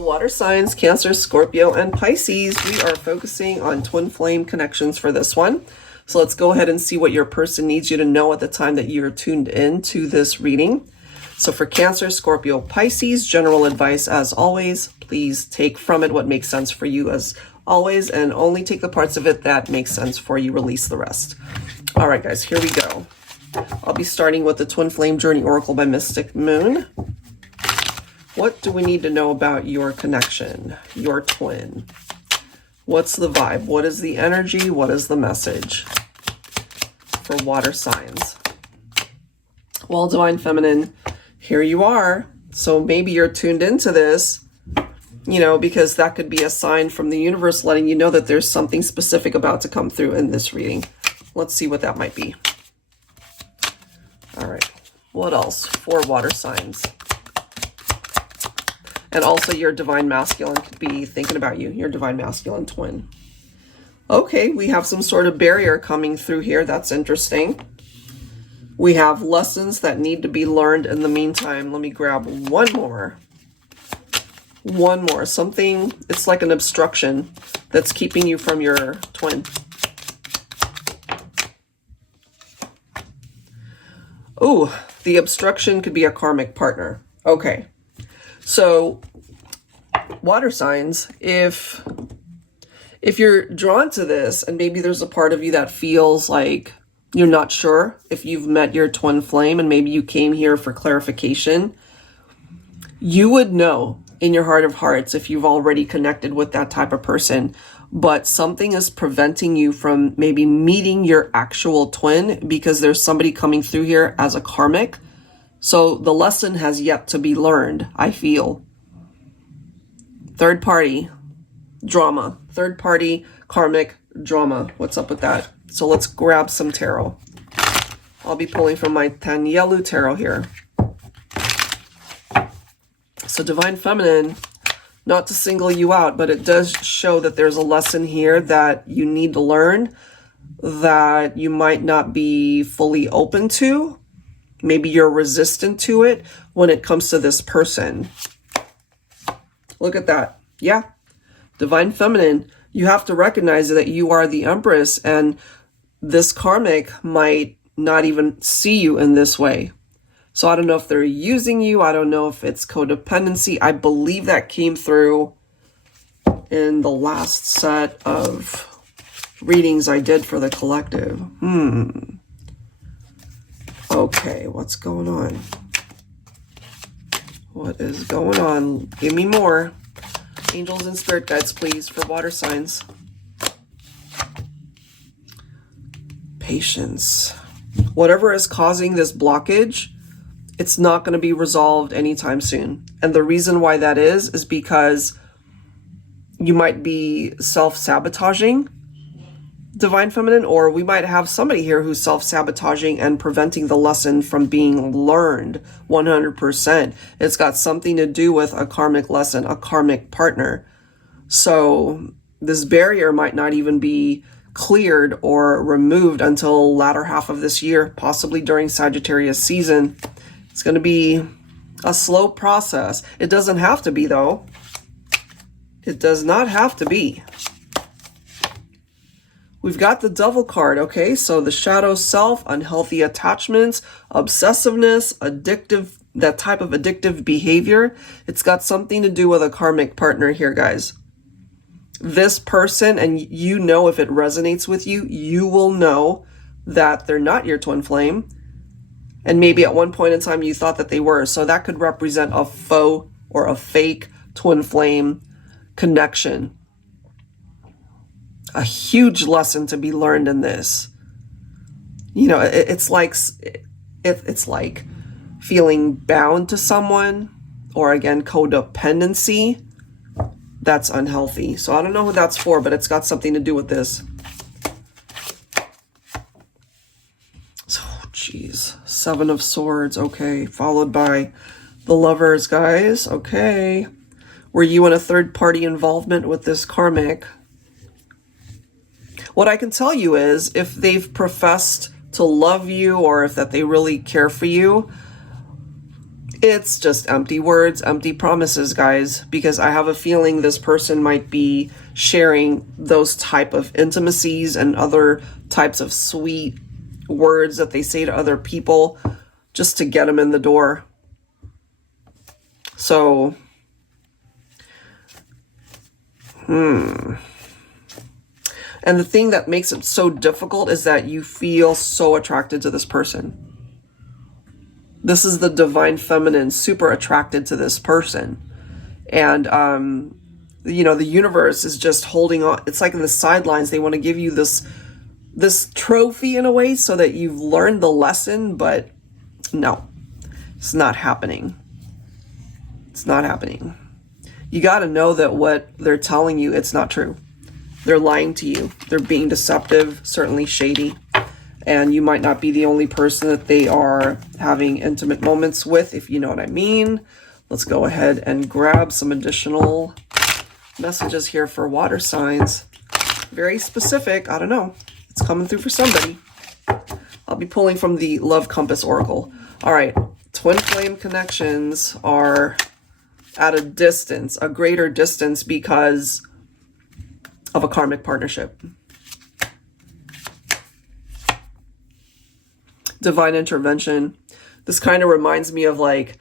Hello, water signs, Cancer, Scorpio, and Pisces. We are focusing on twin flame connections for this one. So let's go ahead and see what your person needs you to know at the time that you're tuned in to this reading. So for Cancer, Scorpio, Pisces, general advice as always. Please take from it what makes sense for you as always, and only take the parts of it that make sense for you. Release the rest. All right, guys, here we go. I'll be starting with the Twin Flame Journey Oracle by Mystic Moon. What do we need to know about your connection, your twin? What's the vibe? What is the energy? What is the message for water signs? Well, Divine Feminine, here you are. So maybe you're tuned into this, you know, because that could be a sign from the universe letting you know that there's something specific about to come through in this reading. Let's see what that might be. All right. What else for water signs? And also your divine masculine could be thinking about you, your divine masculine twin. Okay, we have some sort of barrier coming through here. That's interesting. We have lessons that need to be learned in the meantime. Let me grab one more. One more. Something, it's like an obstruction that's keeping you from your twin. Ooh, the obstruction could be a karmic partner. Okay. So, water signs, if you're drawn to this, and maybe there's a part of you that feels like you're not sure if you've met your twin flame, and maybe you came here for clarification, you would know in your heart of hearts if you've already connected with that type of person, but something is preventing you from maybe meeting your actual twin because there's somebody coming through here as a karmic. So the lesson has yet to be learned, I feel. Third party drama. Third party karmic drama. What's up with that? So let's grab some tarot. I'll be pulling from my TANIELU tarot here. So Divine Feminine, not to single you out, but it does show that there's a lesson here that you need to learn that you might not be fully open to. Maybe you're resistant to it when it comes to this person. Look at that. Yeah. Divine Feminine, you have to recognize that you are the Empress, and this karmic might not even see you in this way. So I don't know if they're using you. I don't know if it's codependency. I believe that came through in the last set of readings I did for the collective. Okay, what's going on? What is going on? Give me more. Angels and spirit guides, please, for water signs. Patience. Whatever is causing this blockage, it's not going to be resolved anytime soon. And the reason why that is because you might be self-sabotaging, Divine Feminine, or we might have somebody here who's self-sabotaging and preventing the lesson from being learned 100%. It's got something to do with a karmic lesson, a karmic partner. So this barrier might not even be cleared or removed until latter half of this year, possibly during Sagittarius season. It's going to be a slow process. It doesn't have to be, though. It does not have to be. We've got the Devil card, okay? So the shadow self, unhealthy attachments, obsessiveness, addictive, that type of addictive behavior. It's got something to do with a karmic partner here, guys. This person, and you know if it resonates with you, you will know that they're not your twin flame. And maybe at one point in time you thought that they were. So that could represent a faux or a fake twin flame connection. A huge lesson to be learned in this. You know, it's like feeling bound to someone, or again, codependency. That's unhealthy. So I don't know who that's for, but it's got something to do with this. So, geez. Seven of Swords. Okay. Followed by the Lovers, guys. Okay. Were you in a third party involvement with this karmic? What I can tell you is if they've professed to love you, or if that they really care for you, It's just empty words, empty promises, guys, because I have a feeling this person might be sharing those type of intimacies and other types of sweet words that they say to other people just to get them in the door. So, and the thing that makes it so difficult is that you feel so attracted to this person. This is the divine feminine, super attracted to this person. And, you know, the universe is just holding on. It's like in the sidelines. They want to give you this trophy in a way so that you've learned the lesson, but no, it's not happening. It's not happening. You got to know that what they're telling you, it's not true. They're lying to you. They're being deceptive, certainly shady. And you might not be the only person that they are having intimate moments with, if you know what I mean. Let's go ahead and grab some additional messages here for water signs. Very specific. I don't know. It's coming through for somebody. I'll be pulling from the Love Compass Oracle. All right. Twin flame connections are at a distance, a greater distance because of a karmic partnership. Divine intervention. This kind of reminds me of like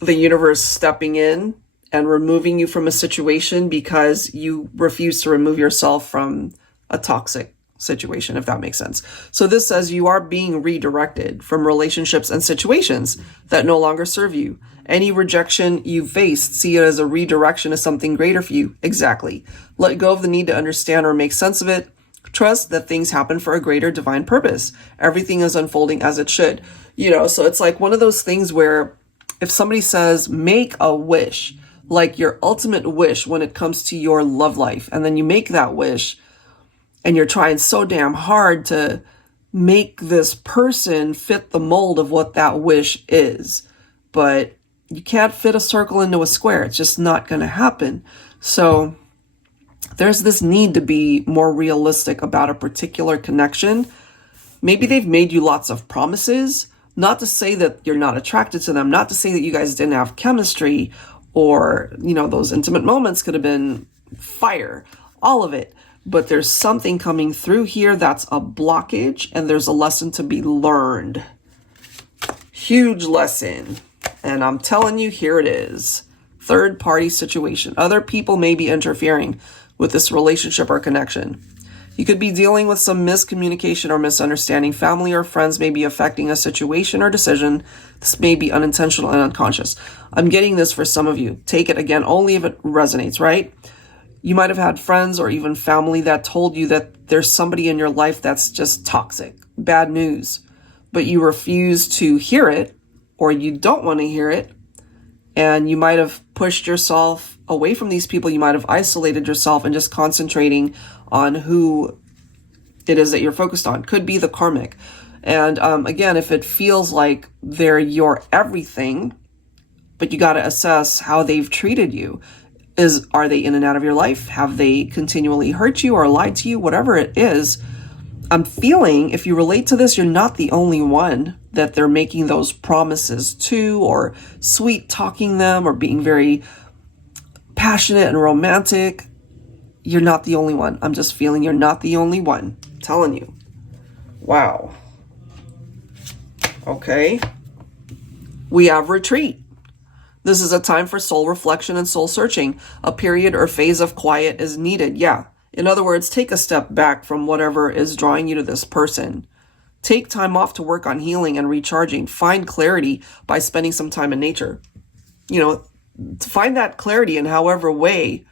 the universe stepping in and removing you from a situation because you refuse to remove yourself from a toxic situation, if that makes sense. So this says you are being redirected from relationships and situations that no longer serve you. Any rejection you faced, see it as a redirection of something greater for you. Exactly. Let go of the need to understand or make sense of it. Trust that things happen for a greater divine purpose. Everything is unfolding as it should. You know, so it's like one of those things where if somebody says, make a wish, like your ultimate wish when it comes to your love life, and then you make that wish and you're trying so damn hard to make this person fit the mold of what that wish is, but you can't fit a circle into a square. It's just not going to happen. So there's this need to be more realistic about a particular connection. Maybe they've made you lots of promises, not to say that you're not attracted to them, not to say that you guys didn't have chemistry or, you know, those intimate moments could have been fire, all of it. But there's something coming through here that's a blockage, and there's a lesson to be learned. Huge lesson. And I'm telling you, here it is. Third party situation. Other people may be interfering with this relationship or connection. You could be dealing with some miscommunication or misunderstanding. Family or friends may be affecting a situation or decision. This may be unintentional and unconscious. I'm getting this for some of you. Take it again only if it resonates, right? You might have had friends or even family that told you that there's somebody in your life that's just toxic, bad news, but you refuse to hear it or you don't want to hear it. And you might have pushed yourself away from these people. You might have isolated yourself and just concentrating on who it is that you're focused on. Could be the karmic. And again, if it feels like they're your everything, but you got to assess how they've treated you. Are they in and out of your life? Have they continually hurt you or lied to you? Whatever it is, I'm feeling if you relate to this, you're not the only one that they're making those promises to, or sweet talking them, or being very passionate and romantic. You're not the only one. I'm just feeling you're not the only one. I'm telling you. Wow. Okay. We have retreat. This is a time for soul reflection and soul searching. A period or phase of quiet is needed. Yeah. In other words, take a step back from whatever is drawing you to this person. Take time off to work on healing and recharging. Find clarity by spending some time in nature. You know, to find that clarity in however way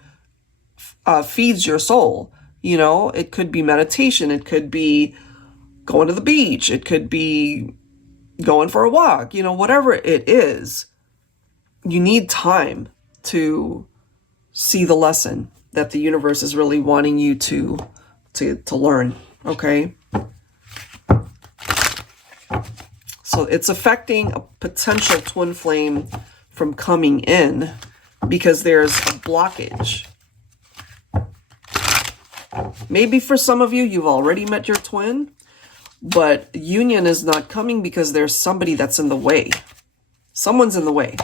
feeds your soul. You know, it could be meditation. It could be going to the beach. It could be going for a walk. You know, whatever it is, you need time to see the lesson that the universe is really wanting you to learn. Okay. So it's affecting a potential twin flame from coming in because there's a blockage. Maybe for some of you, you've already met your twin, but union is not coming because there's somebody that's in the way. Someone's in the way.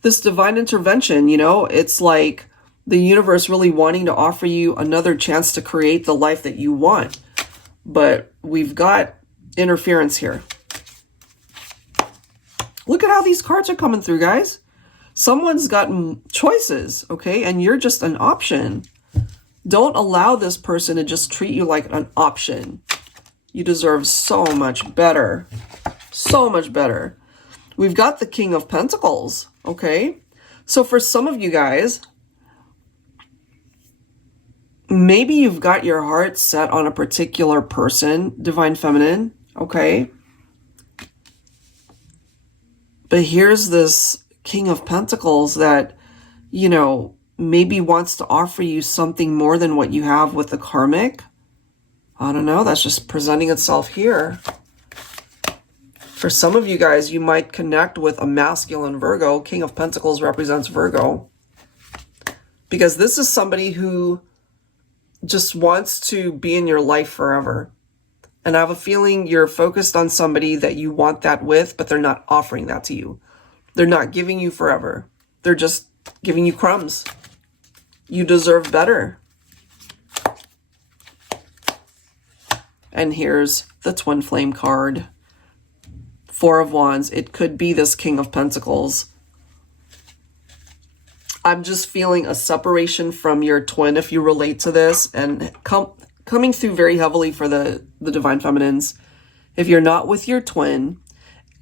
This divine intervention, you know, it's like the universe really wanting to offer you another chance to create the life that you want. But we've got interference here. Look at how these cards are coming through, guys. Someone's got choices, okay? And you're just an option. Don't allow this person to just treat you like an option. You deserve so much better. So much better. We've got the King of Pentacles, okay? So for some of you guys, maybe you've got your heart set on a particular person, Divine Feminine, okay? But here's this King of Pentacles that, you know, maybe wants to offer you something more than what you have with the Karmic. I don't know, that's just presenting itself here. For some of you guys, you might connect with a masculine Virgo. King of Pentacles represents Virgo. Because this is somebody who just wants to be in your life forever. And I have a feeling you're focused on somebody that you want that with, but they're not offering that to you. They're not giving you forever. They're just giving you crumbs. You deserve better. And here's the Twin Flame card. Four of Wands. It could be this King of Pentacles. I'm just feeling a separation from your twin if you relate to this, and coming through very heavily for the Divine Feminines. If you're not with your twin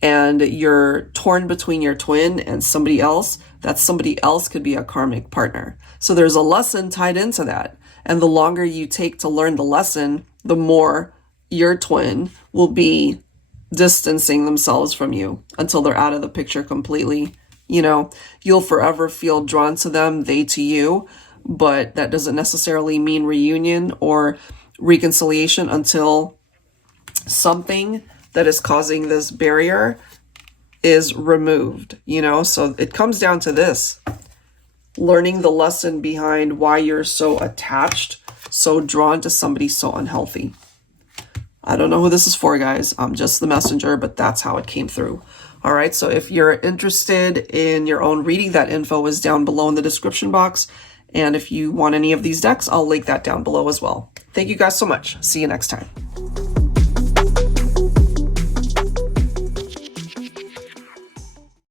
and you're torn between your twin and somebody else, that somebody else could be a karmic partner. So there's a lesson tied into that. And the longer you take to learn the lesson, the more your twin will be distancing themselves from you until they're out of the picture completely. You know, you'll forever feel drawn to them, they to you, but that doesn't necessarily mean reunion or reconciliation until something that is causing this barrier is removed, you know? So it comes down to this, learning the lesson behind why you're so attached, so drawn to somebody so unhealthy. I don't know who this is for, guys. I'm just the messenger, but that's how it came through. All right, so if you're interested in your own reading, that info is down below in the description box. And if you want any of these decks, I'll link that down below as well. Thank you guys so much. See you next time.